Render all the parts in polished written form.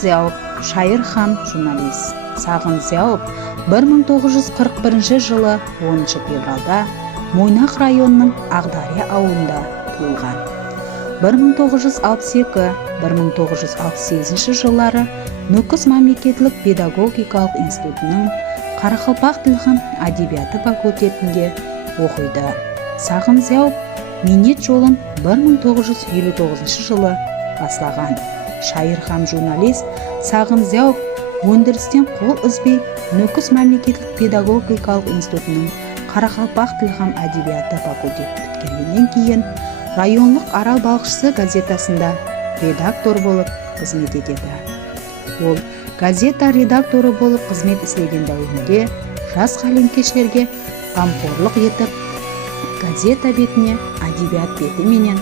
Зияуп, шайыр һәм журналист. Сағын Зияуп 1941 жылы 10 февралда Мойнақ районының Ағдария ауылында туылған. 1962-1968 жыллары Нүкіс мемлекеттік педагогикалық институтының Қарақалпақ тілі һәм әдебиеті факультетінде оқиды. Сағын Зияуп минет жолын 1959 жылы бастаған. Шайыр һәм журналист Сағын Зияуп өндірістен қол үзбей Нүкіс мемлекеттік педагогикалық институтының Қарақалпақ тілі һәм әдебиеті факультетін біткеннен кейін районлық Арал балықшысы газетасында редактор болып қызмет етеді. Ол газета редакторы болып қызмет істеген дәуірінде жас қаламгерлерге қамқорлық етіп, газета бетіне әдебиет беті менен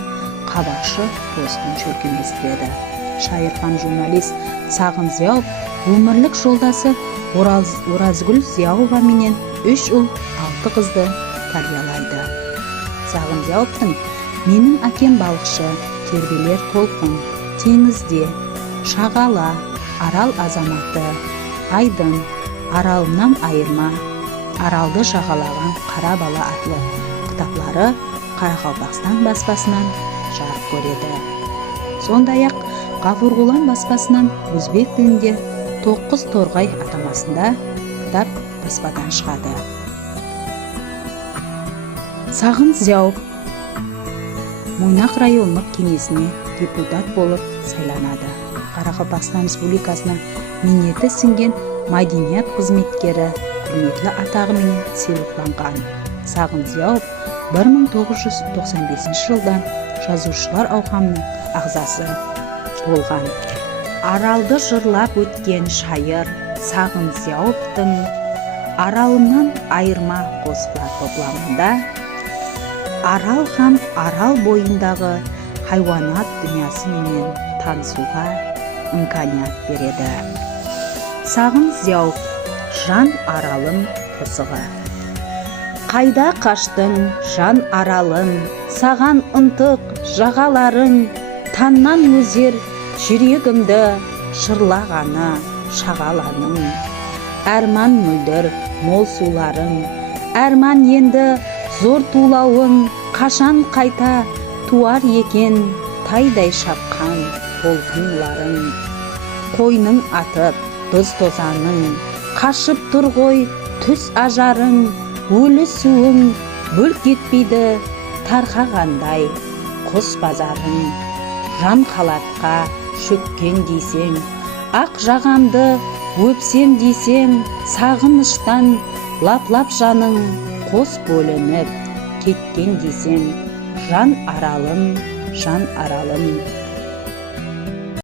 хабаршы постын чөлкеместіреді. Шайыр һәм журналист Сағын Зияуп өмірлік жолдасы Оразгүл Зияова менен 3 ұл 6 қызды тәрбиелейді. Сағын Зияуптың «Менің әкем балықшы», «Тербелер толқын», «Теңізде», «Шағала», «Арал азаматы», «Айдын», «Аралымнан айырма», «Аралды жағалаған қара бала» атлы кітаплары Қарақалпақстан баспасынан жарық көреді. Сондай-ақ Ғафурғұлан баспасынан өзбек тілінде 9 торғай атамасында кітап баспадан шығады. Сағын Зияуп Мойнақ районлық кеңесіне депутат болып сайланады. Қарақалпақстан Республикасына минеті сіңген мәдениет қызметкері құрметлі атағы менен сыйлықталған. Сағын Зияуп 1995 жылдан жазушылар ауқымының ағзасы болған. Аралды жырлап өткен шайыр Сағын Зияуптың «Аралымнан айырма» қосқылар топламында Арал һәм Арал бойындағы хайуанат дүниясы менен танысуға имканият береді. Сағын Зияуп «Жан аралым» қызығы. Қайда қаштың, жан аралым, саған ынтық жағаларың, таннан өзер жүрегімді шырлағаны шағаланың. Әрман мүлдір мол суларың, әрман енді зор тулауың, қашан қайта туар екен тайдай шапқан толқынларың. Қойның атып тұз тозаның, қашып тұр ғой түс ажарың, өлі суың бүлк етпейді тарқағандай құс базарың. Жан халатқа шөккен дейсең, ақ жағамды өпсем дейсең, сағыныштан лап-лап жаның қос бөлініп кеткен дейсең, жан аралым, жан аралым.